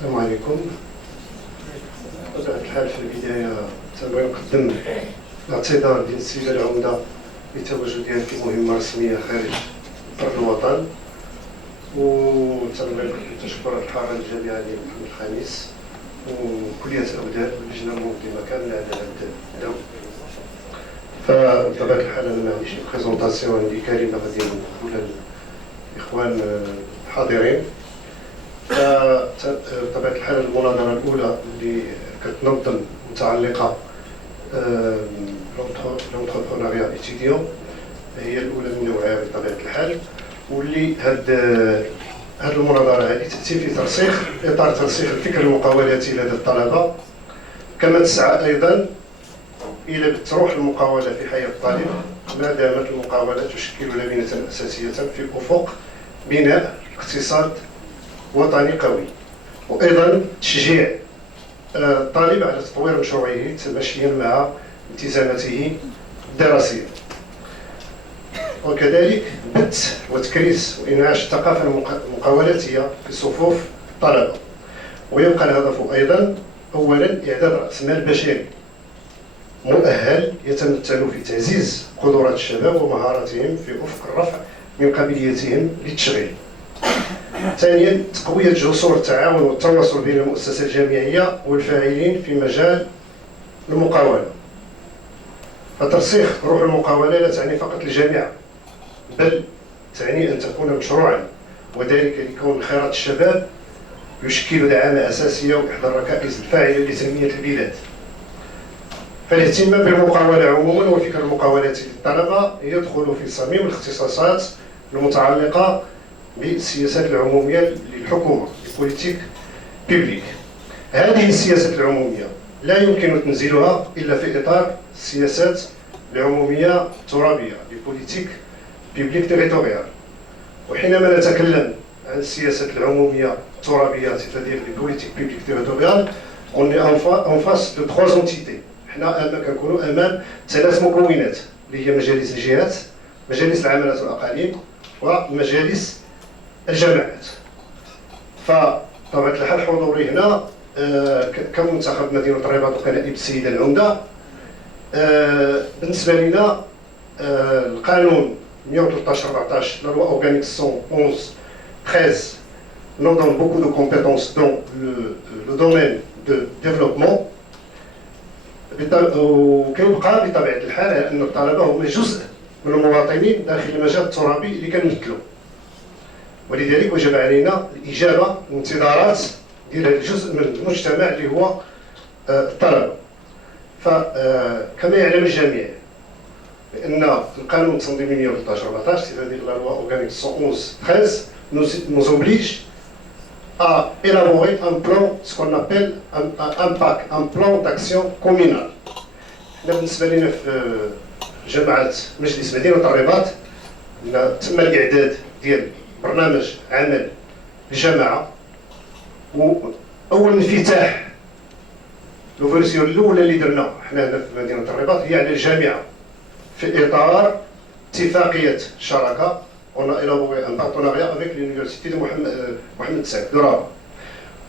السلام عليكم. بطبيعة الحال في البداية تنبغي نقدم الاعتذار ديال السيدة العمدة لتواجدها في مهمة رسمية خارج أرض الوطن، وتنبغي نقدم تشكر الحارة الجامعة ديال محمد الخامس وكلية الأوداد واللجنة المنظمة كاملة على هذا الدعم. فبطبيعة الحال أنا ما عنديش بريزونطاسيون عندي كلمة غادي نقولها للإخوان الحاضرين. بطبيعة الحال المناظرة الأولى اللي كتنظم متعلقة لونتربرونيا إتيديون هي الأولى من نوعها بطبيعة الحال، واللي هاد المناظرة هذه تأتي في إطار ترسيخ الفكر المقاولاتي لدى الطلبة، كما تسعى أيضا إلى بث روح المقاولة في حياة الطالب، ما دامت المقاولة تشكل لبنة أساسية في أفق بناء اقتصاد وطني قوي، وأيضا تشجيع الطالب على تطوير مشروعه تماشيا مع التزاماته الدراسية، وكذلك بث وتكريس وإنعاش الثقافة المقاولاتية في صفوف الطلبة. ويبقى الهدف أيضا أولا إعداد رأس مال بشري مؤهل يتمثل في تعزيز قدرات الشباب ومهاراتهم في أفق الرفع من قابليتهم للتشغيل. ثانيا تقوية جسور التعاون والتواصل بين المؤسسة الجامعية والفاعلين في مجال المقاولة. فترسيخ روح المقاولة لا تعني فقط الجامعة، بل تعني أن تكون مشروعا، وذلك لكون خيرات الشباب يشكل دعامة أساسية وإحدى الركائز الفاعلة لتنمية البلاد. فالاهتمام بالمقاولة عموما وفكر المقاولات للطلبة يدخل في صميم الاختصاصات المتعلقة بالسياسات العمومية للحكومة، البوليتيك بيبليك. هذه السياسات العمومية لا يمكن تنزيلها إلا في إطار السياسات العمومية الترابية، البوليتيك بيبليك تيريتوريال. وحينما نتكلم عن السياسات العمومية الترابية c'est-à-dire البوليتيك بيبليك تيريتوريال، on est en face de trois entités. حنا كنكونوا أمام ثلاث مكونات اللي هي مجالس الجهات، مجالس العمالات والأقاليم، ومجالس الجامعات. فطبعا الحال حضوري هنا كمنتخب مدينة الرباط وكنائب السيدة العمدة، بالنسبة لنا القانون 113/14 la loi organique 111/13 nous donne beaucoup de compétences dans le domaine de développement. وكيبقى بطبيعة الحال أن الطلبة هم جزء من المواطنين داخل المجال الترابي اللي كنمثلو، ولذلك وجب علينا الإجابة للانتظارات ديال هذا الجزء من المجتمع اللي هو الطلبة. فكما يعلم الجميع بأن القانون التنظيمي 113/14 c'est-à-dire la loi organique 111/13 nous oblige à élaborer un plan, ce qu'on appelle un PAC, un plan d'action communal. حنا بالنسبة لنا في جماعة مجلس مدينة الرباط تم الإعداد ديال برنامج عمل الجماعة، وأول انفتاح الفيرسيون الأولى اللي درنا حنا هنا في مدينة الرباط هي على الجامعة في إطار اتفاقية شراكة. On a élaboré un partenariat avec l'université de محمد سعد de Rabat.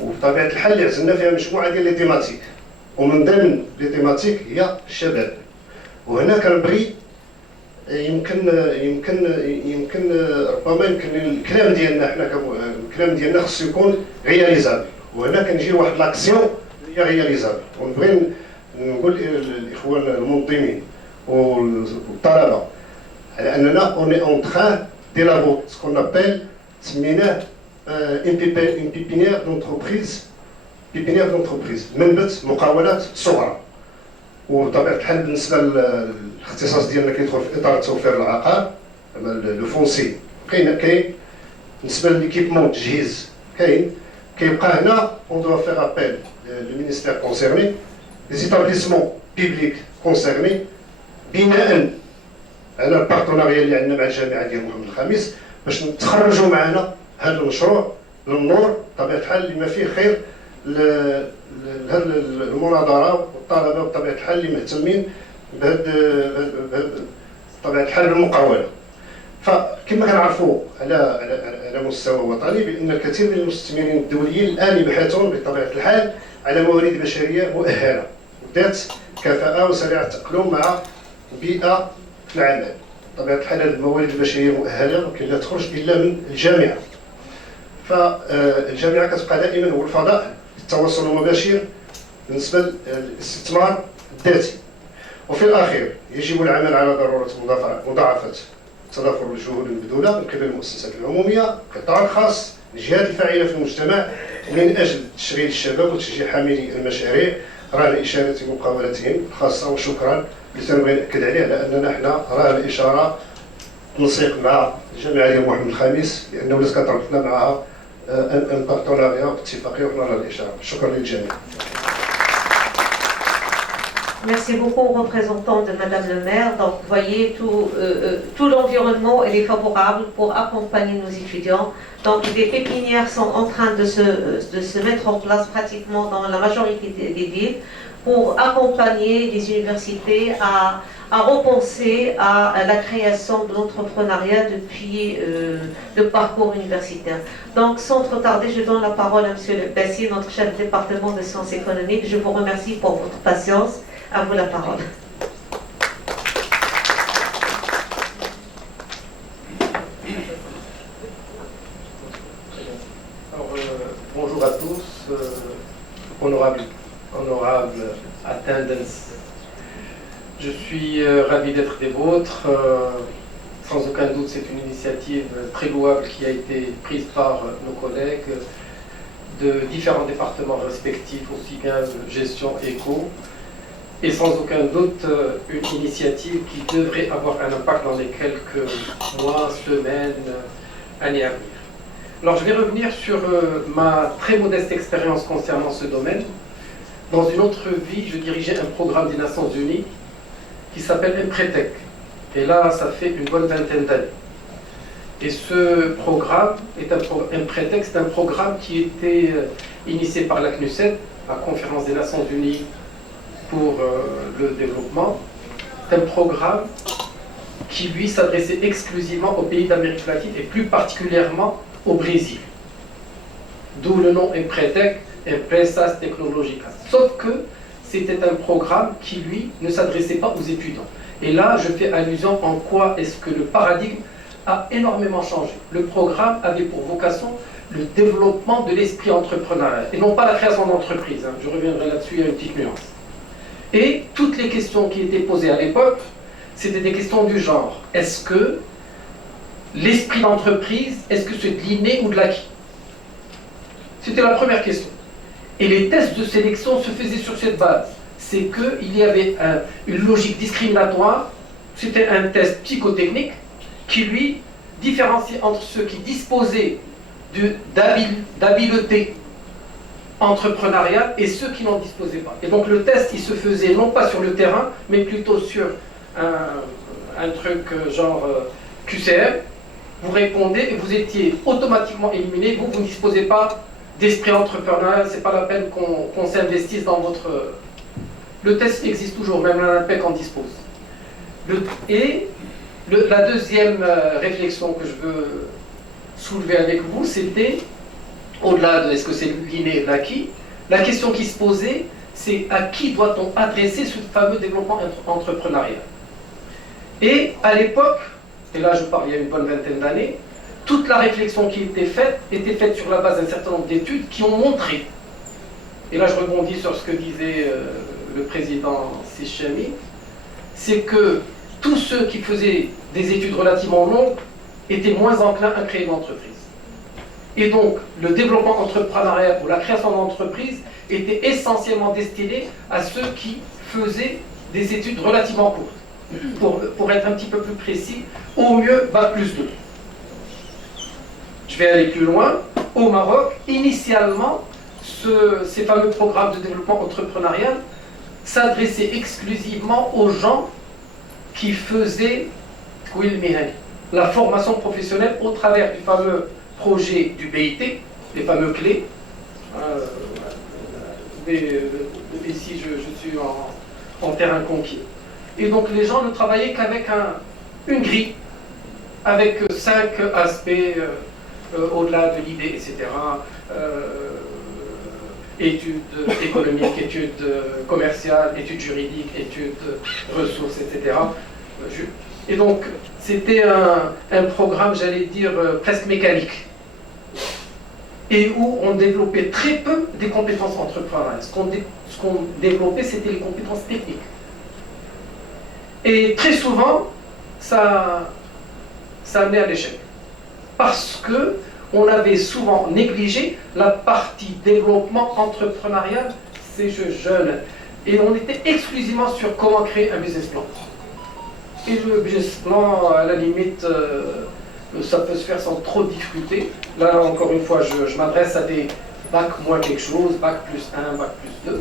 وبطبيعة الحال اللي عزلنا فيها مجموعة ديال لي تيماتيك، ومن ضمن لي تيماتيك هي الشباب. وهنا كنبغي يمكن ربما يمكن الكلام ديالنا حنا الكلام ديالنا خصو يكون رياليزابل، وهنا كنجي لواحد لاكسيون اللي هي رياليزابل. ونبغي نقول للاخوان المنظمين والطلبة على اننا اون اي اون تران d'élaborer ce qu'on appelle سميناه une pépinière d'entreprise، منبت مقاولات صغرى. وبطبيعة الحال بالنسبة للاختصاص ديالنا كيدخل في إطار توفير العقار، لو فونسي كاين بالنسبة للإيكيبمون التجهيز كيبقى هنا on doit faire appel le ministère concerné, les établissements publics concernés بناء على البارتناريا اللي عندنا مع الجامعه ديال محمد الخامس باش نتخرجوا معنا هذا المشروع للنور بطبيعه الحال اللي ما فيه خير لهذه المناظره والطلبه بطبيعه الحال اللي مهتمين بهذا بطبيعه الحال بالمقاوله. فكما كنعرفوا على مستوى وطني بان الكثير من المستثمرين الدوليين الان يبحثون بطبيعه الحال على موارد بشريه مؤهله ذات كفاءه وسريعه التاقلم مع البيئه في العمل. بطبيعه الحال هذه الموارد البشريه المؤهله ممكن لا تخرج الا من الجامعه. فالجامعه كتبقى دائما هو الفضاء للتواصل المباشر بالنسبه للاستثمار الذاتي. وفي الاخير يجب العمل على ضروره مضاعفه تضافر الجهود المبذوله من قبل المؤسسات العموميه، القطاع الخاص، الجهات الفاعله في المجتمع من اجل تشغيل الشباب وتشجيع حاملي المشاريع رغم اشاره مقاولتهم الخاصه. وشكرا اللي تنبغي ناكد عليه على اننا حنا رغم الاشاره ننسق مع الجامعه اليوم محمد الخامس لانه ولات كتربطنا معها ان بارتناريا واتفاقيه وحنا راه الاشاره. شكرا للجميع. Merci beaucoup aux représentants de Madame le maire. Donc, vous voyez, tout l'environnement est favorable pour accompagner nos étudiants. Donc, des pépinières sont en train de se mettre en place pratiquement dans la majorité des villes pour accompagner les universités à repenser à la création de l'entrepreneuriat depuis le parcours universitaire. Donc, sans trop tarder, je donne la parole à M. Bassi, notre chef de département de sciences économiques. Je vous remercie pour votre patience. À vous la parole. Alors, bonjour à tous, honorable attendance. Je suis ravi d'être des vôtres. Sans aucun doute, c'est une initiative très louable qui a été prise par nos collègues de différents départements respectifs, aussi bien gestion éco. Et sans aucun doute une initiative qui devrait avoir un impact dans les quelques mois, semaines, années à venir. Alors je vais revenir sur ma très modeste expérience concernant ce domaine. Dans une autre vie, je dirigeais un programme des Nations Unies qui s'appelle Empretec. Et là, ça fait une bonne vingtaine d'années. Et ce programme est Empretec, c'est un programme qui était initié par la CNUSED, la Conférence des Nations Unies pour le développement. C'est un programme qui, lui, s'adressait exclusivement aux pays d'Amérique latine et plus particulièrement au Brésil. D'où le nom Empretec, Empresas Tecnológicas. Sauf que c'était un programme qui, lui, ne s'adressait pas aux étudiants. Et là, je fais allusion en quoi est-ce que le paradigme a énormément changé. Le programme avait pour vocation le développement de l'esprit entrepreneurial et non pas la création d'entreprise. Je reviendrai là-dessus, il y a une petite nuance. Et toutes les questions qui étaient posées à l'époque, c'était des questions du genre. Est-ce que l'esprit d'entreprise, est-ce que c'est de l'inné ou de l'acquis? C'était la première question. Et les tests de sélection se faisaient sur cette base. C'est qu'il y avait une logique discriminatoire, c'était un test psychotechnique qui, lui, différenciait entre ceux qui disposaient d'habileté entrepreneuriat et ceux qui n'en disposaient pas. Et donc le test, il se faisait non pas sur le terrain, mais plutôt sur un truc genre QCM. Vous répondez et vous étiez automatiquement éliminé. Vous ne disposez pas d'esprit entrepreneurial, c'est pas la peine qu'on s'investisse dans votre... Le test existe toujours, même l'ANAPEC en dispose. La deuxième réflexion que je veux soulever avec vous, c'était au-delà de est-ce que c'est l'inné et l'acquis, la question qui se posait, c'est à qui doit-on adresser ce fameux développement entrepreneurial. Et à l'époque, et là je parle il y a une bonne vingtaine d'années, toute la réflexion qui était faite sur la base d'un certain nombre d'études qui ont montré, et là je rebondis sur ce que disait le président Sichemi, c'est que tous ceux qui faisaient des études relativement longues étaient moins enclins à créer une entreprise. Et donc, le développement entrepreneurial ou la création d'entreprise était essentiellement destiné à ceux qui faisaient des études relativement courtes. Pour être un petit peu plus précis, au mieux, Bac+2. Je vais aller plus loin. Au Maroc, initialement, ces fameux programmes de développement entrepreneurial s'adressaient exclusivement aux gens qui faisaient la formation professionnelle au travers du fameux projet du BIT, les fameux clés. Ici, je suis en terrain conquis. Et donc, les gens ne travaillaient qu'avec une grille. avec 5 aspects au-delà de l'idée, etc. Études économiques, études commerciales, études juridiques, études ressources, etc. Et donc, c'était un programme, j'allais dire, presque mécanique. Et où on développait très peu des compétences entrepreneuriales. Ce qu'on développait, c'était les compétences techniques. Et très souvent, ça amenait à l'échec. Parce qu'on avait souvent négligé la partie développement entrepreneurial, ces jeunes. Et on était exclusivement sur comment créer un business plan. Et le business plan, à la limite, ça peut se faire sans trop de difficulté. Là, encore une fois, je m'adresse à des bac moins quelque chose, bac plus 1, bac plus 2.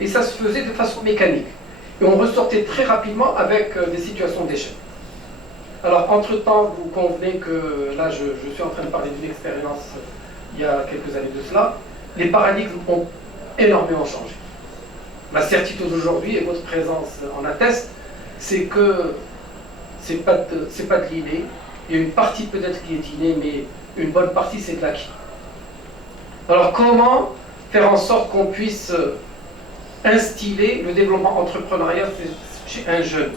Et ça se faisait de façon mécanique. Et on ressortait très rapidement avec des situations d'échec. Alors, entre-temps, vous convenez que là, je suis en train de parler d'une expérience il y a quelques années de cela. Les paradigmes ont énormément changé. Ma certitude aujourd'hui, et votre présence en atteste, c'est que c'est pas de l'idée. Il y a une partie peut-être qui est innée, mais une bonne partie, c'est de l'acquis. Alors, comment faire en sorte qu'on puisse instiller le développement entrepreneurial chez un jeune?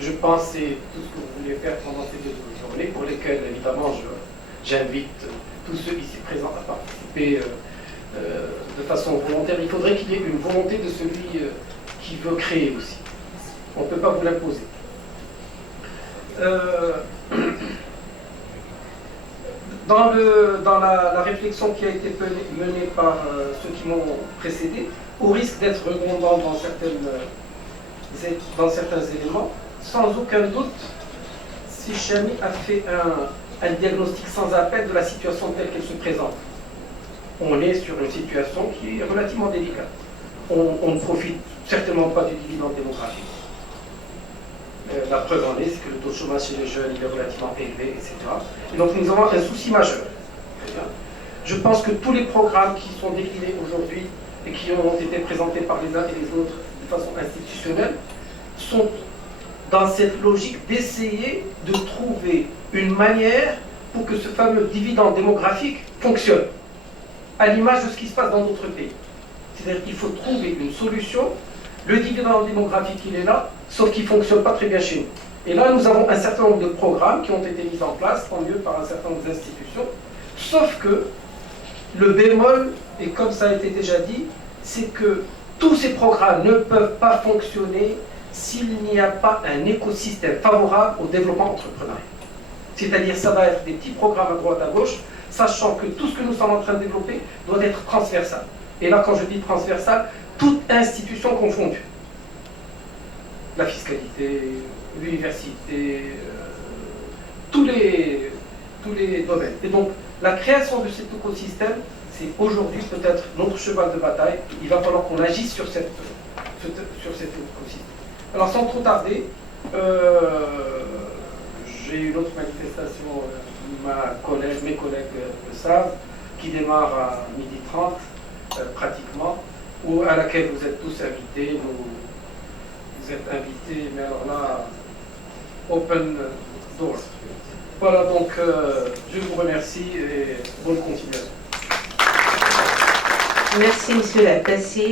Je pense que c'est tout ce que vous voulez faire pendant ces 2 journées, pour lesquelles, évidemment, j'invite tous ceux ici présents à participer de façon volontaire. Il faudrait qu'il y ait une volonté de celui qui veut créer aussi. On ne peut pas vous l'imposer. Dans la réflexion qui a été menée par ceux qui m'ont précédé, au risque d'être redondant dans certains éléments, sans aucun doute, Sichami a fait un diagnostic sans appel de la situation telle qu'elle se présente. On est sur une situation qui est relativement délicate. On ne profite certainement pas du dividende démographique. La preuve en est, c'est que le taux de chômage chez les jeunes il est relativement élevé, etc. Et donc nous avons un souci majeur. Je pense que tous les programmes qui sont déclinés aujourd'hui et qui ont été présentés par les uns et les autres de façon institutionnelle sont dans cette logique d'essayer de trouver une manière pour que ce fameux dividende démographique fonctionne, à l'image de ce qui se passe dans d'autres pays. C'est-à-dire qu'il faut trouver une solution. Le dividende démographique, il est là, sauf qu'il ne fonctionne pas très bien chez nous. Et là, nous avons un certain nombre de programmes qui ont été mis en place, tant mieux par un certain nombre d'institutions, sauf que le bémol, et comme ça a été déjà dit, c'est que tous ces programmes ne peuvent pas fonctionner s'il n'y a pas un écosystème favorable au développement entrepreneurial. C'est-à-dire, ça va être des petits programmes à droite, à gauche, sachant que tout ce que nous sommes en train de développer doit être transversal. Et là, quand je dis transversal, toute institution confondue. La fiscalité, l'université, tous les domaines. Et donc, la création de cet écosystème, c'est aujourd'hui peut-être notre cheval de bataille. Il va falloir qu'on agisse sur cet écosystème. Alors, sans trop tarder, j'ai une autre manifestation, mes collègues le savent, qui démarre à 12h30, pratiquement, à laquelle vous êtes tous invités. Vous êtes invités, mais alors là, open doors. Voilà, donc je vous remercie et bonne continuation. Merci, Monsieur Latassi.